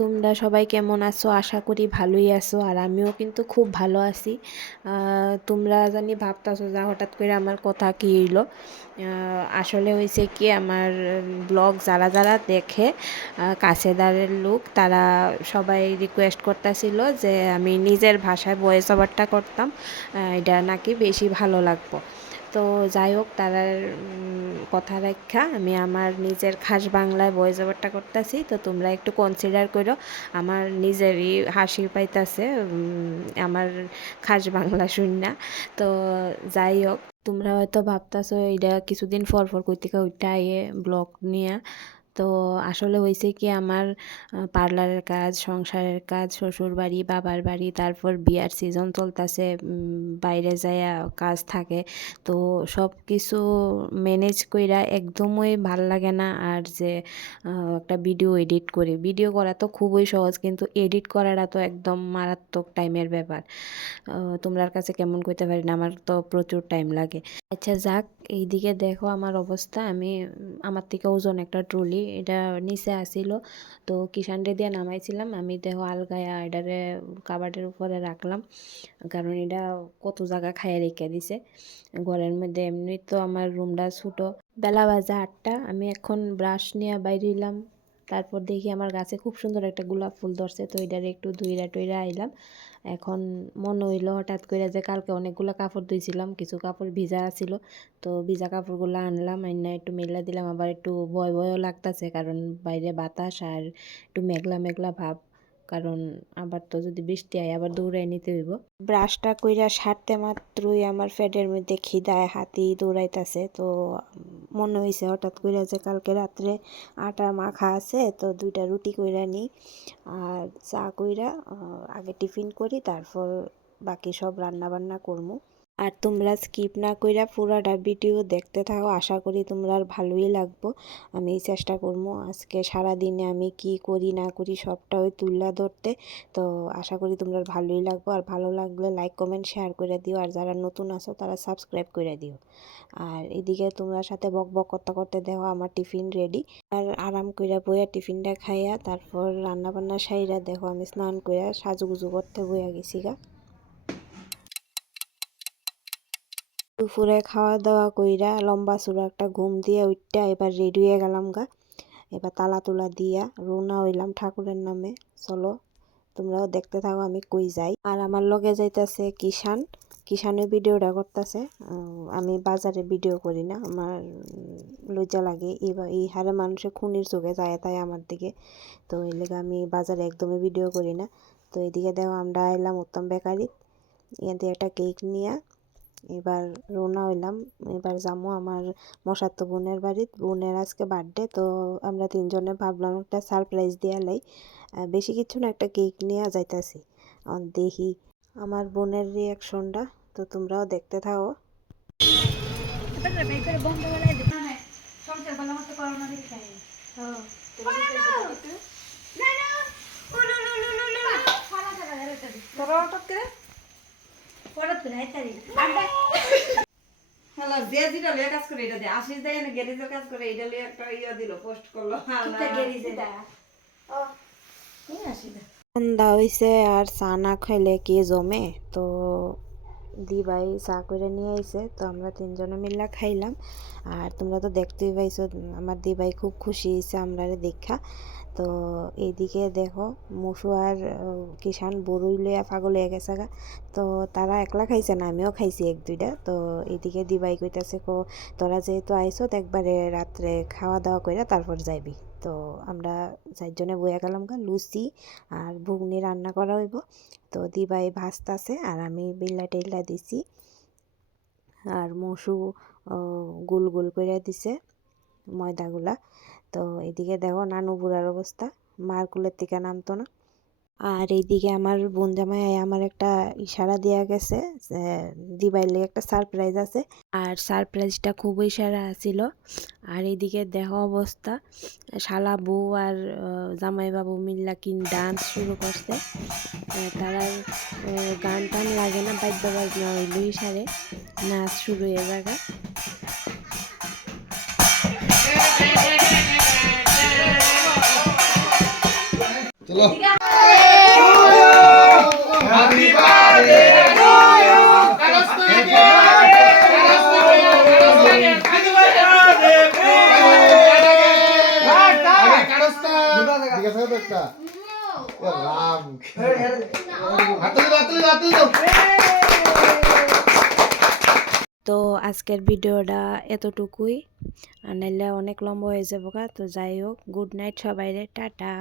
তোমরা সবাই কেমন আছো? আশা করি ভালোই আছো আর আমিও কিন্তু খুব ভালো আছি। তোমরা জানি ভাবতাছো যা হঠাৎ করে আমার কথা কি হইল? আসলে হয়েছে কি, আমার ব্লগ যারা যারা দেখে কাছেদারের লোক, তারা সবাই রিকোয়েস্ট করতেছিল যে আমি নিজের ভাষায় ভয়েস ওভারটা করতাম। এটা নাকি বেশি ভালো লাগবো। তো যাই হোক তার কথা রক্ষা আমি আমার নিজের খাস বাংলায় ভয়েস ওভারটা করতেছি, তো তোমরা একটু কনসিডার করো। আমার নিজেরই হাসি পাইতেছে আমার খাস বাংলা শুননা। তো যাই হোক, তোমরা হয়তো ভাবতেছো এটা কিছুদিন পর পর করতে উঠা আইয়ে ব্লগ নিয়ে। তো আসলে হয়েছে কি আমার পার্লারের কাজ, সংসারের কাজ শ্বশুর বাড়ি বাবার বাড়ি, তারপর বিয়ার সিজন চলতেছে বাইরে যায়া কাজ থাকে। তো সব কিছু ম্যানেজ কইরা একদমই ভালো লাগে না আর যে একটা ভিডিও এডিট করি। ভিডিও করা তো খুবই সহজ কিন্তু এডিট করাটা তো একদম মারাত্মক টাইমের ব্যাপার। তোমরার কাছে কেমন করতে পারি না, আমার তো প্রচুর টাইম লাগে। আচ্ছা যাক, এইদিকে দেখো আমার অবস্থা। আমি, আমার থেকে ওজন একটা ট্রলি, এটা নিচে আসিল। তো কিষানরে দিয়ে নামাইছিলাম। আমি দেখো আলগায়া এটারে কাবার্ডের উপরে রাখলাম। কারণ এটা কত জায়গা খাইয়ে রেখে দিছে। ঘরের মধ্যে এমনি তো আমার রুমটা ছোটো। বেলা বাজে আটটা। আমি এখন ব্রাশ নিয়ে বাইরে এলাম। তারপর দেখি আমার গাছে খুব সুন্দর একটা গোলাপ ফুল ধরছে, তো এটার একটু ধুইরা টুইরা আইলাম। এখন মনে হইল হঠাৎ করে যে কালকে অনেকগুলো কাপড় ধুইছিলাম, কিছু কাপড় ভিজা ছিল তো ভিজা কাপড়গুলো আনলাম, আইনা একটু মেলা দিলাম, আবার একটু ভয় ভয়ও লাগতেছে, কারণ বাইরে বাতাস আর একটু মেঘলা মেঘলা ভাব। কারণ আবার তো যদি বৃষ্টি হয়, আবার দৌড়াই নিতে হইব। ব্রাশটা কইরা সারতে মাত্রই আমার ফ্যাটের মধ্যে খিদায় হাতি দৌড়াইতেছে। তো মনে হয়েছে হঠাৎ কইরা যে কালকে রাত্রে আটা মাখা আছে, তো দুইটা রুটি কইরা নিই। আর চা কইরা আগে টিফিন করি, তারপর বাকি সব রান্না বান্না করব আর তোমরা স্কিপ না কইরা পুরাটা ভিডিও দেখতে থাকো, আশা করি তোমরা ভালোই লাগবো। আমি চেষ্টা করব আজকে সারা দিনে আমি কি করি না করি সবটা ওই তুল্লা ধরতে। তো আশা করি তোমরা ভালোই লাগবো। আর ভালো লাগলে লাইক কমেন্ট শেয়ার করে দিও। আর যারা নতুন আছো, তারা সাবস্ক্রাইব করে দিও। আর এদিকে তোমরা সাথে বক বক করতে করতে দেখো আমার টিফিন রেডি আর আরাম কইরা বইয়া টিফিনটা খাইয়া, তারপর রান্না বান্না সাইরা দেখো, আমি স্নান কইরা সাজুগুজু করতে বইয়া গেছি গা। দুপুরে খাওয়া দাওয়া কইরা লম্বা চূড়া একটা ঘুম দিয়ে উঠটা এবার রেডি হয়ে গেলাম গা। এবার তালা তুলা দিয়া রওনা হইলাম ঠাকুরের নামে। চলো, তোমরাও দেখতে থাকো আমি কই যাই। আর আমার লগে যাইতাছে কিষান কিষানের ভিডিওটা করতেছে আমি বাজারে ভিডিও করি না। আমার লজ্জা লাগে। এবার এই হারে মানুষের খুনির চোখে যায় তাই আমার দিকে। তো এই লেগে আমি বাজারে একদমই ভিডিও করি না। তো এদিকে দেখো আমরা এলাম উত্তম বেকারি এখান থেকে একটা কেক নিয়ে এবার রওনা হইলাম এবার যাব আমার মশাতো বোনের বাড়ি বোনের আজকে বার্থডে তো আমরা তিনজনে ভাবলাম একটা সারপ্রাইজ দেওয়া লাই বেশি কিছু না একটা কেক নিয়ে যাইতাছি দেখি আমার বোনের রিয়াকশনটা তো তোমরাও দেখতে থাকো হ্যালো যে যেটা লিয়ে কাজ করে এটা দিয়ে আশিস দেয় না গ্যারেজের কাজ করে এটা লিয়ে একটা ইয়ে দিল পোস্ট করল সন্ধ্যা হইছে আর চা না খাইলে কে জমে? তো দিবাই চা করে নিয়ে আইছে তো আমরা তিনজনে মিল্লা খাইলাম। আর তোমরা তো দেখতেই পাইছো আমার দিবাই খুব খুশি হয়েছে আমরা দেখা। তো এইদিকে দেখো মসু আর কিষান বড়ই লইয়া পাগল হয়ে গেছে গা। তো তারা একলা খাইছে না, আমিও খাইছি এক দুইটা। তো এইদিকে দিবাই কইতাছে কো, তোরা যেহেতু আইসো একবারে রাত্রে খাওয়া দাওয়া করে তারপর যাইবি। তো আমরা চারজনে বইয়া গেলাম গা, লুচি আর ঘুগনি রান্না করা হইব। তো দিবাই ভাজতাছে আর আমি বিল্লা টেল্লা দিছি। আর মসু গোল গোল করে দিছে। ময়দাগুলা। তো এদিকে দেখো নানু বুড়ার অবস্থা মার কুলের থেকে নামতো না। আর এইদিকে আমার বোন জামাই আমার একটা ইশারা দেয়া গেছে দিবাইলে একটা সারপ্রাইজ আছে। আর সারপ্রাইজটা খুব ইশারা ছিল। আর এইদিকে দেহ অবস্থা শালা বউ আর আহ, জামাইবাবু মিল্লা কিন ডান্স শুরু করছে। তারা গান টান লাগে না বাদ্য বাজনা হইল ইশারে নাচ শুরু হয়ে যাবে তো আজকের ভিডিওটা এতটুকুই। আর নাইলে অনেক লম্বা হয়ে যাব তো যাই হোক গুড নাইট সবাই রে টাটা।